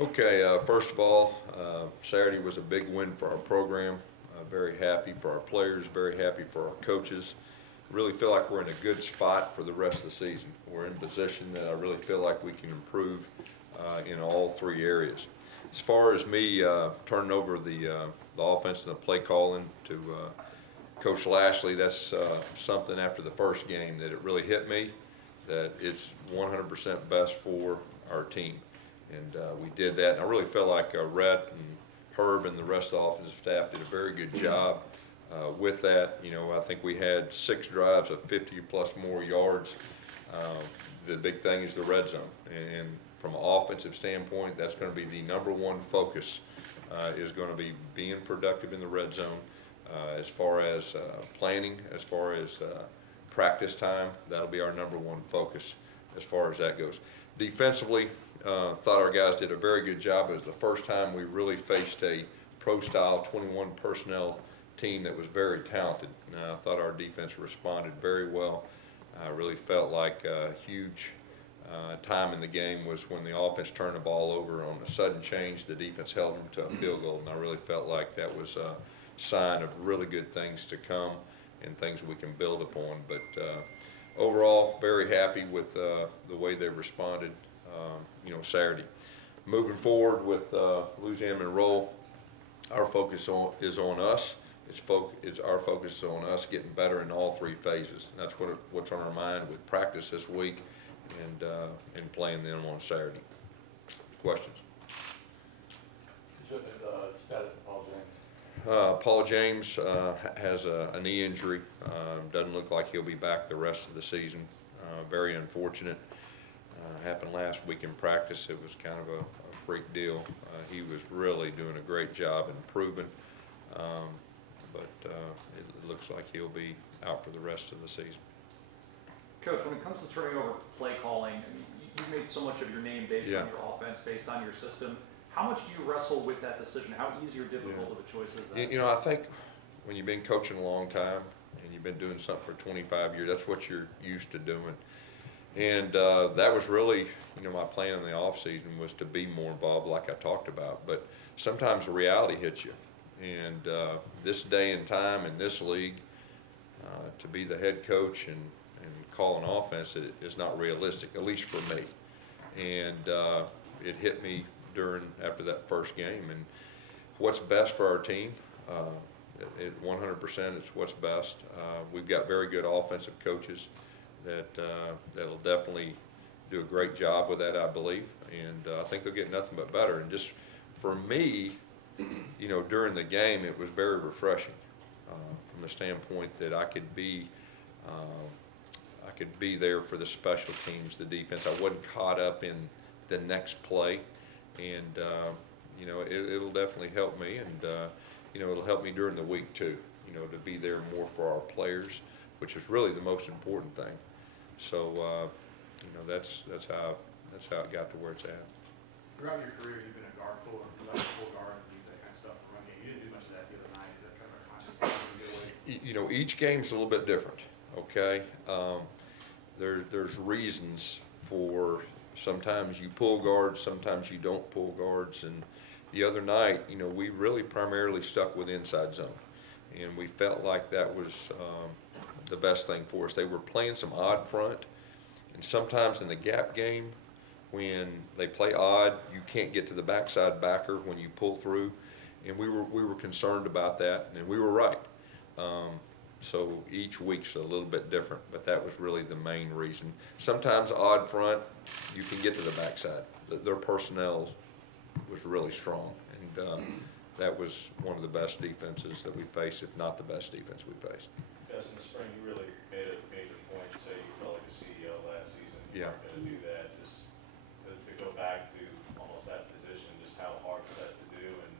Okay, first of all, Saturday was a big win for our program. Very happy for our players, very happy for our coaches. Really feel like we're in a good spot for the rest of the season. We're in a position that I really feel like we can improve in all three areas. As far as me turning over the offense and the play calling to Coach Lashley, that's something after the first game that it really hit me that it's 100% best for our team. And we did that. And I really felt like Rhett and Herb and the rest of the offensive staff did a very good job with that. You know, I think we had 6 drives of 50 plus more yards. The big thing is the red zone. And from an offensive standpoint, that's going to be the #1 focus is going to be being productive in the red zone. As far as planning, as far as practice time, that'll be our #1 focus as far as that goes. Defensively, thought our guys did a very good job. It was the first time we really faced a pro-style 21 personnel team that was very talented. I thought our defense responded very well. I really felt like a huge time in the game was when the offense turned the ball over on a sudden change. The defense held them to a field goal, and I really felt like that was a sign of really good things to come and things we can build upon. But overall, very happy with the way they responded, Saturday. Moving forward with Louisiana-Monroe, our focus is on us. Our focus is on us getting better in all 3 phases. And that's what's on our mind with practice this week and playing them on Saturday. Questions? Status of Paul James? Paul James has a knee injury. Doesn't look like he'll be back the rest of the season. Very unfortunate. Happened last week in practice. It was kind of a freak deal. He was really doing a great job improving, but it looks like he'll be out for the rest of the season. Coach, when it comes to turning over play calling, I mean, you've made so much of your name based on your offense, based on your system. How much do you wrestle with that decision? How easy or difficult of a choice is that? I think when you've been coaching a long time and you've been doing something for 25 years, that's what you're used to doing. And that was really, my plan in the off season was to be more involved like I talked about. But sometimes reality hits you. And this day and time in this league, to be the head coach and call an offense is not realistic, at least for me. And it hit me after that first game. And what's best for our team, 100% it's what's best. We've got very good offensive coaches that'll definitely do a great job with that, I believe. And I think they'll get nothing but better. And just for me, during the game, it was very refreshing from the standpoint that I could be there for the special teams, the defense. I wasn't caught up in the next play, and it'll definitely help me, and it'll help me during the week too. To be there more for our players, which is really the most important thing. So that's how it got to where it's at. Throughout your career, you've been a guard puller, full guard, that kind of stuff. You didn't do much of that the other night. Is that kind of a conscious thing you get away? Each game's a little bit different. Okay, there's reasons for sometimes you pull guards, sometimes you don't pull guards, and the other night, we really primarily stuck with inside zone, and we felt like that was the best thing for us. They were playing some odd front, and sometimes in the gap game, when they play odd, you can't get to the backside backer when you pull through, and we were concerned about that, and we were right. So each week's a little bit different, but that was really the main reason. Sometimes odd front, you can get to the backside. Their personnel was really strong, and that was one of the best defenses that we faced, if not the best defense we faced. Gus, in the spring, you really made a major point to say you felt like a CEO last season. You weren't going to do that. Just to go back to almost that position, just how hard was that to do, and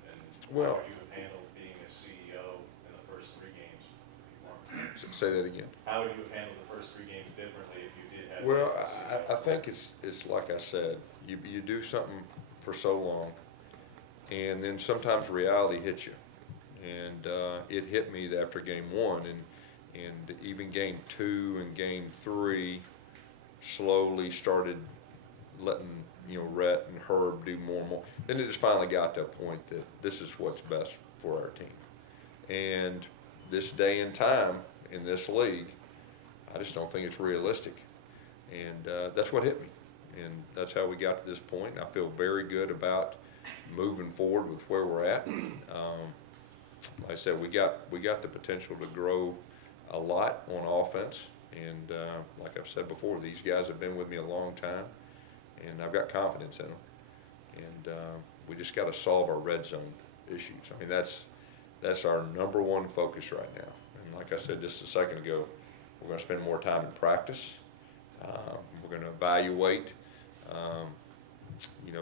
how would you have handled being a CEO in the first 3 games? Say that again. How would you have handled the first 3 games differently if you did have? Well, I think it's like I said, you do something for so long, and then sometimes reality hits you, and it hit me after game 1, and even game 2 and game 3 slowly started letting Rhett and Herb do more and more. Then it just finally got to a point that this is what's best for our team. And this day and time in this league, I just don't think it's realistic. And that's what hit me. And that's how we got to this point. I feel very good about moving forward with where we're at. Like I said, we got the potential to grow a lot on offense. And like I've said before, these guys have been with me a long time, and I've got confidence in them. And we just got to solve our red zone issues. I mean, that's our number one focus right now. And like I said just a second ago, we're going to spend more time in practice. We're going to evaluate,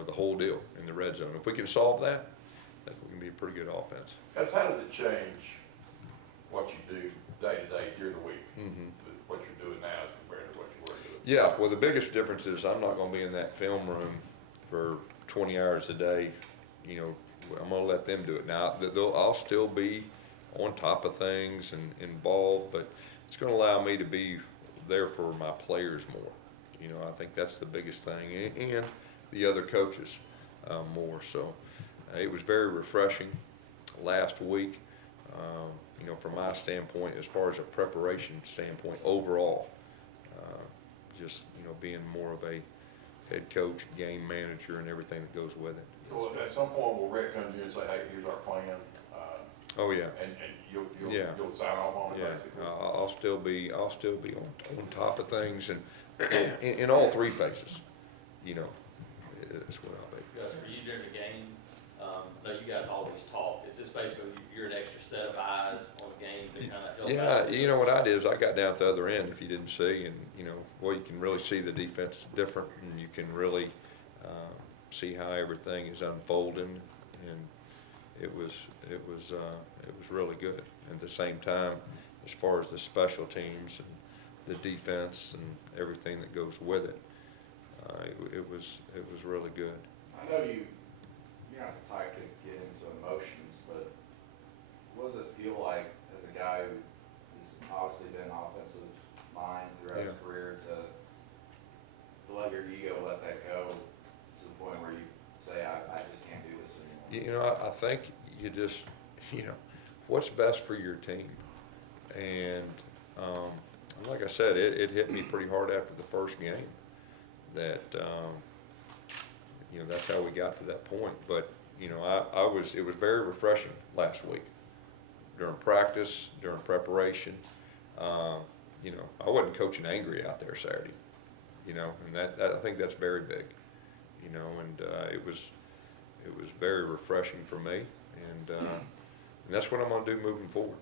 the whole deal in the red zone. If we can solve that, I think we can be a pretty good offense. Guys, how does it change what you do day to day during the week? What you're doing now as compared to what you were doing? Yeah, well, the biggest difference is I'm not going to be in that film room for 20 hours a day. I'm going to let them do it. Now, I'll still be on top of things and involved, but it's going to allow me to be there for my players more. I think that's the biggest thing, and the other coaches more. So it was very refreshing last week, from my standpoint, as far as a preparation standpoint overall. Just, being more of a head coach, game manager, and everything that goes with it. So at some point, will Rick come to you and say, hey, here's our plan? Oh yeah. And you'll sign off on it, Yeah, basically? I'll still be on top of things, and in all three phases, that's what I'll be. Gus, for you during the game, no, you guys always talk. Is this basically you're an extra set of eyes on the game to kind of help out? Yeah, what I did is I got down at the other end, if you didn't see, and you can really see the defense different, and you can really see how everything is unfolding, and it was really good. At the same time, as far as the special teams and the defense and everything that goes with it, it was really good. I know you're not the type to get into emotions, but what does it feel like as a guy who has obviously been offensive mind throughout his career to let your ego let that go to the point where you say, I just can't do this anymore? I think you just, what's best for your team. And like I said, it hit me pretty hard after the first game that, that's how we got to that point. But, it was very refreshing last week during practice, during preparation. I wasn't coaching angry out there Saturday, and that I think that's very big, and it was very refreshing for me, and that's what I'm going to do moving forward.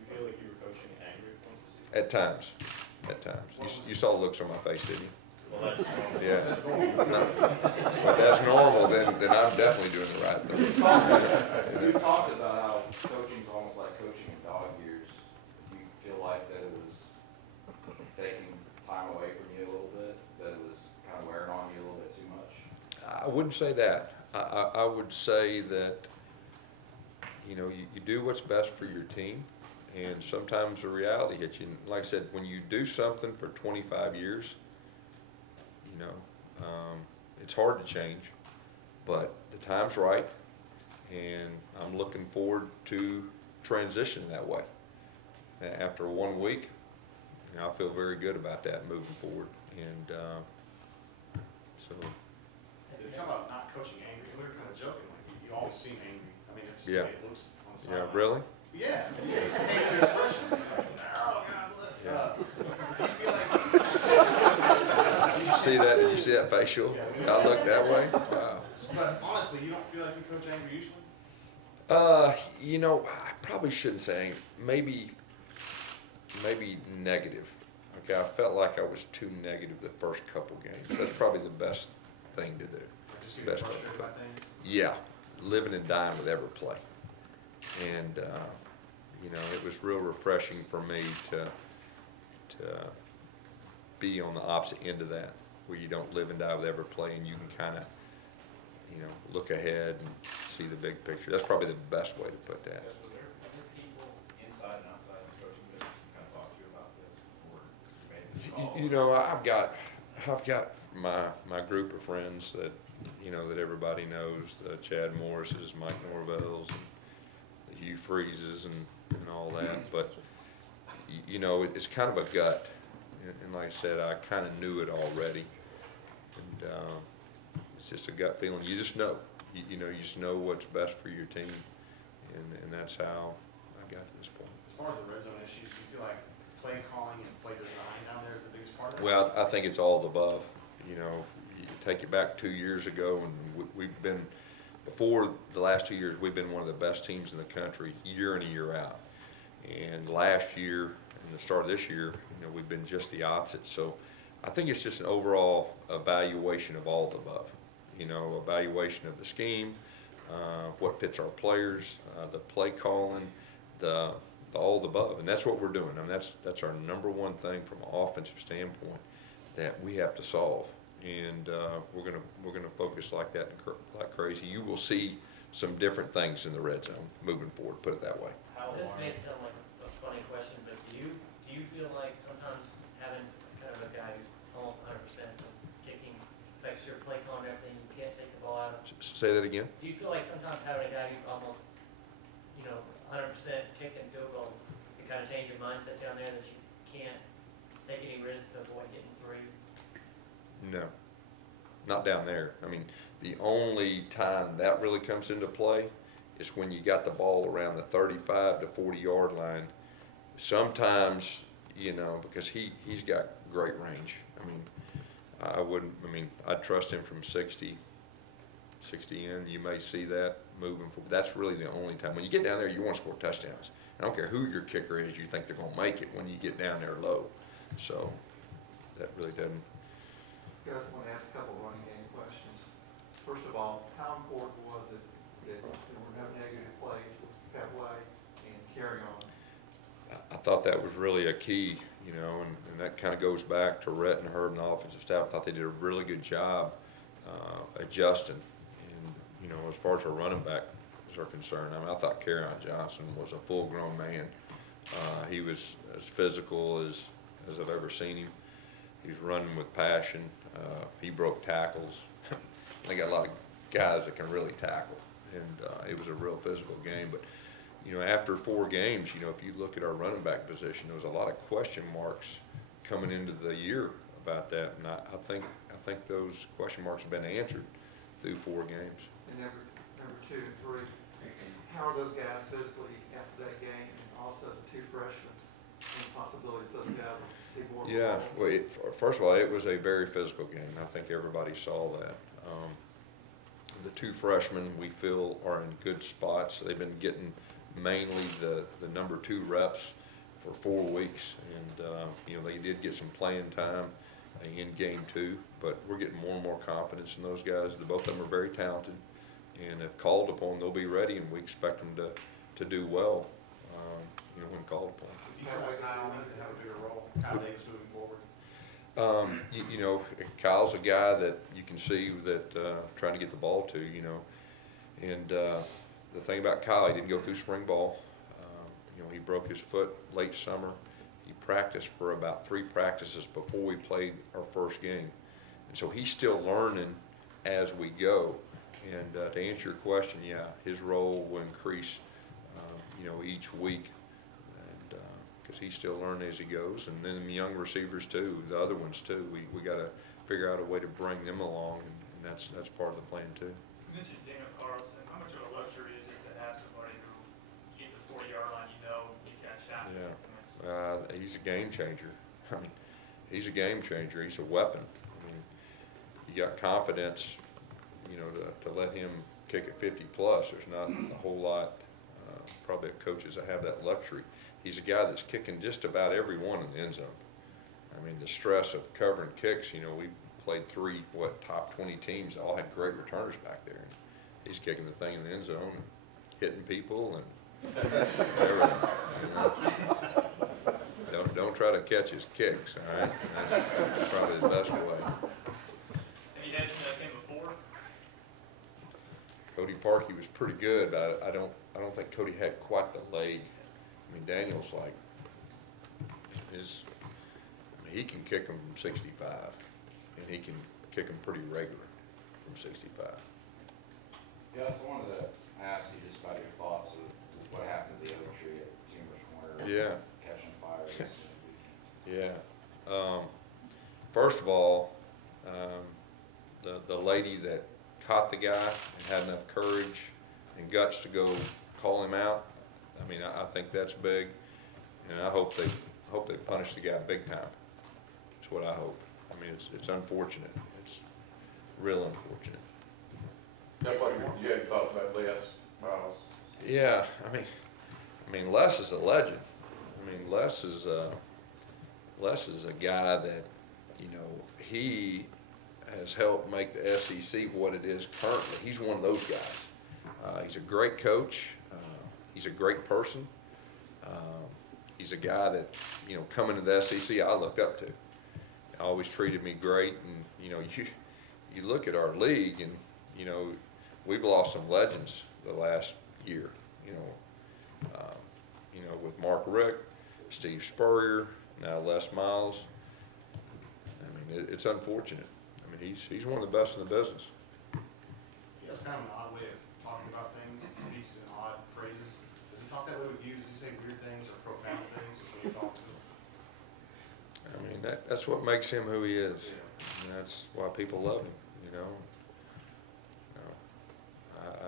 You feel like you were coaching angry once this season? At times. You saw the looks on my face, didn't you? Well, that's normal. Yeah. But that's normal, then I'm definitely doing the right thing. You've talked about how coaching's almost like coaching in dog years. Do you feel like that it was taking time away from you a little bit, that it was kind of wearing on you a little bit too much? I wouldn't say that. I would say that, you do what's best for your team, and sometimes the reality hits you. Like I said, when you do something for 25 years, it's hard to change, but the time's right, and I'm looking forward to transitioning that way. After 1 week, I feel very good about that moving forward, and so. You're talking about not coaching angry. We were kind of joking, like you always seem angry. I mean, it's the Yeah. way it looks on the Yeah, sideline. really? Yeah. Angry expression. Oh, God bless. Yeah. I feel like. Did you see that? Did you see that facial? I look that way? Wow. But honestly, you don't feel like you coach angry usually? I probably shouldn't say maybe negative. Okay, I felt like I was too negative the first couple games. That's probably the best thing to do. Just get Best frustrated way by to put it. things? Yeah, living and dying with every play. And, it was real refreshing for me to be on the opposite end of that, where you don't live and die with every play, and you can kind of, look ahead and see the big picture. That's probably the best way to put that. Was there other people inside and outside the coaching business who kind of talked to you about this before you made this call? I've got my group of friends that, you know, that everybody knows, the Chad Morrises, Mike Norvells, the Hugh Freezes and all that, but, you know, it's kind of a gut, and like I said, I kind of knew it already, and it's just a gut feeling. You just know, you know, you just know what's best for your team, and that's how I got to this point. As far as the red zone issues, do you feel like play calling and play design down there is the biggest part of it? Well, I think it's all the above. You know, you take it back 2 years ago, and we've been, before the last 2 years, we've been one of the best teams in the country year in and year out. And last year, and the start of this year, you know, we've been just the opposite. So I think it's just an overall evaluation of all the above. You know, evaluation of the scheme, what fits our players, the play calling, all the above, and that's what we're doing. I mean, that's our number one thing from an offensive standpoint that we have to solve, and we're gonna focus like that like crazy. You will see some different things in the red zone moving forward. Put it that way. This may sound like a funny question, but do you feel like sometimes having kind of a guy who's almost 100% kicking affects your play calling and everything? You can't take the ball out of. Say that again. Do you feel like sometimes having a guy who's almost, 100% kicking field goals can kind of change your mindset down there that you can't take any risks to avoid getting three? No, not down there. I mean, the only time that really comes into play is when you got the ball around the 35 to 40 yard line. Sometimes, you know, because he's got great range. I mean, I'd trust him from 60 in. You may see that moving forward. That's really the only time. When you get down there, you want to score touchdowns. I don't care who your kicker is, you think they're going to make it when you get down there low. So that really doesn't. Gus, I want to ask a couple running game questions. First of all, how important was it that there were no negative plays with Pat White and carry on? I thought that was really a key, you know, and that kind of goes back to Rhett and Herb and the offensive staff. I thought they did a really good job adjusting. And, you know, as far as our running back are concerned, I thought Kerryon Johnson was a full-grown man. He was as physical as I've ever seen him. He was running with passion. He broke tackles. They got a lot of guys that can really tackle, and it was a real physical game. But, you know, after 4 games, you know, if you look at our running back position, there was a lot of question marks coming into the year about that, and I think those question marks have been answered through 4 games. And number 2 and 3, how are those guys physically after that game, and also the 2 freshmen, and possibilities of the guys to see more? Yeah, well, first of all, it was a very physical game. I think everybody saw that. The 2 freshmen we feel are in good spots. They've been getting mainly the number 2 reps for 4 weeks, and you know, they did get some playing time in game 2, but we're getting more and more confidence in those guys. Both of them are very talented, and if called upon, they'll be ready, and we expect them to do well, you know, when called upon. Do you feel like Kyle needs to have a bigger role, Kyle Davis moving forward? You know, Kyle's a guy that you can see that trying to get the ball to, you know, and the thing about Kyle, he didn't go through spring ball. You know, he broke his foot late summer. He practiced for about 3 practices before we played our first game, and so he's still learning as we go. And to answer your question, yeah, his role will increase, you know, each week, and because he's still learning as he goes. And then the young receivers too, the other ones too. We got to figure out a way to bring them along, and that's part of the plan too. You mentioned Daniel Carlson. How much of a luxury is it to have somebody who gets a 40-yard line? You know, he's got shots. Yeah. He's a game changer. I mean, he's a game changer. He's a weapon. I mean, you got confidence, you know, to let him kick at 50 plus. There's not a whole lot, probably of coaches that have that luxury. He's a guy that's kicking just about every one in the end zone. I mean, the stress of covering kicks, you know, we played 3, top 20 teams, all had great returners back there. And he's kicking the thing in the end zone and hitting people and everything. You know? Don't try to catch his kicks, all right? That's probably the best way. Have you had him before? Cody Parkey was pretty good, but I don't think Cody had quite the leg. I mean, Daniel's like, he can kick them from 65, and he can kick them pretty regular from 65. Gus, I wanted to ask you just about your thoughts of what happened to the oak tree at Chambers Corner. Yeah. Catching fire this weekend. Yeah. First of all, the lady that caught the guy and had enough courage and guts to go call him out, I mean, I think that's big, and I hope they punish the guy big time. That's what I hope. I mean, it's unfortunate. It's real unfortunate. That's what you hadn't thought about Les Miles. Yeah, I mean, Les is a legend. I mean, Les is a guy that, you know, he has helped make the SEC what it is currently. He's one of those guys. He's a great coach. He's a great person. He's a guy that, you know, coming to the SEC, I look up to. Always treated me great, and you know, you look at our league, and you know, we've lost some legends the last year. You know, with Mark Rick, Steve Spurrier, now Les Miles. I mean, it's unfortunate. I mean, he's one of the best in the business. He has kind of an odd way of talking about things. He speaks in odd phrases. Does he talk that way with you? Does he say weird things or profound things when you talk to him? I mean, that's what makes him who he is. And that's why people love him, you know.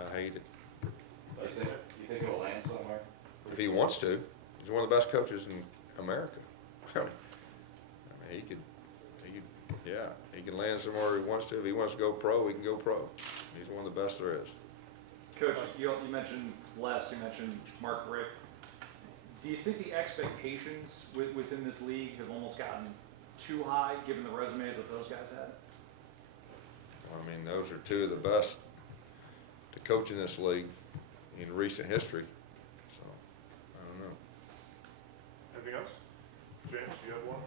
I hate it. You think he'll land somewhere? If he wants to, he's one of the best coaches in America. I mean, he could, yeah, he can land somewhere he wants to. If he wants to go pro, he can go pro. He's one of the best there is. Coach, you mentioned Les, you mentioned Mark Rick. Do you think the expectations within this league have almost gotten too high, given the resumes that those guys had? I mean, those are two of the best to coach in this league in recent history. So, I don't know. Anything else? James, do you have one?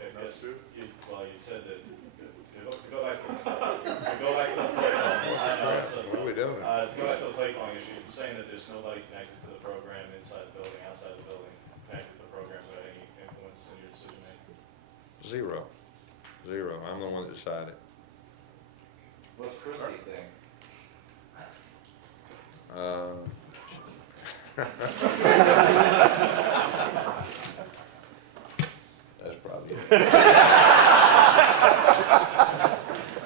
Yeah, That's yes, two. you said that, to go back to the play calling, I know it's What are we doing? to go back to the play calling issue, you're saying that there's nobody connected to the program inside the building, outside the building, connected to the program, but any influence in your decision making? Zero. I'm the one that decided. What's Kristi think? That's probably it.